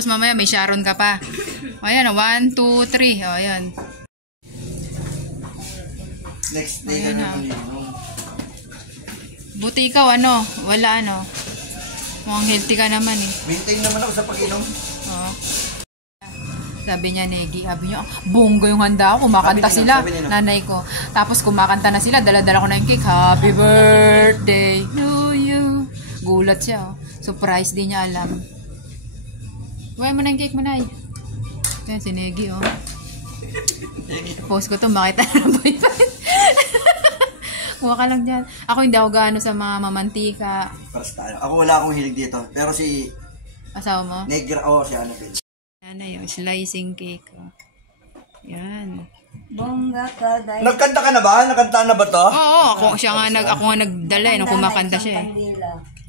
Tapos mamaya may Sharon ka pa. O, ayan, 1, 2, 3. O, ayan. Next day ka na mag-inom. Buti ikaw, ano, wala, ano. Mukhang healthy ka naman, eh. Maintain naman ako sa pag-inom. Oo. Sabi niya, Negi, sabi niya, bongga yung handa ako, kumakanta sila, nanay ko. Tapos kumakanta na sila, dala-dala ko na yung cake, happy birthday to you. Gulat siya, oh. Surprise, di niya alam. Kuha mo na yung cake mo, Nay. Ayan, si Negi, oh. Post ko to, makita na ng boyfriend. Kuha ka lang dyan. Ako hindi ako gaano sa mga mamantika. Ako wala akong hilig dito. Pero si... Asawa mo? Negra, si ano, Pin. Yan na yung slicing cake. Oh. Yan. Bongga ka, dahil... Nagkanta ka na ba? Nakanta na ba to? Oo, ako nga nagdala eh, nung kumakanta siya eh.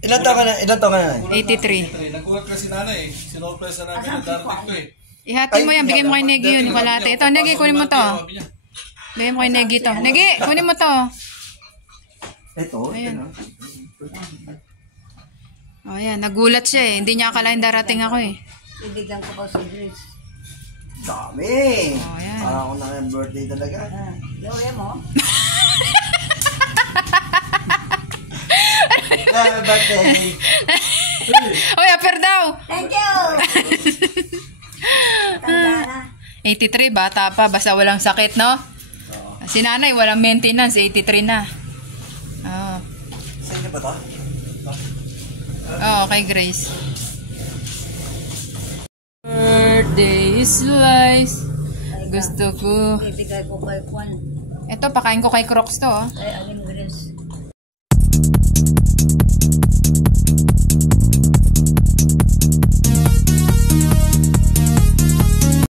Ilan taon ka na? 83. Nagkuhat kasi nanay eh. Sinopres na namin ang darating ko eh. Ihati mo yan, bigyan mo kay Negi yun, yung kalate. Ito, Negi, kunin mo to. Bigyan mo kay Negi to. Negi, kunin mo to. Ito? Ayan. O, ayan, nagulat siya eh. Hindi niya akalain darating ako eh. Ibigyan ko pa si Grace. Dami! Oh, ayan. Parang ako na birthday talaga. Loya mo? Happy birthday! Uy, aper daw! Thank you! Tanda na. 83, bata pa, basta walang sakit, no? Si nanay, walang maintenance, 83 na. Oo. Sa inyo ba to? Oo, kay Grace. Birthday slice. Gusto ko. Bibigay ko kay Juan. Ito, pakain ko kay Crocs to, oh. Ay, aling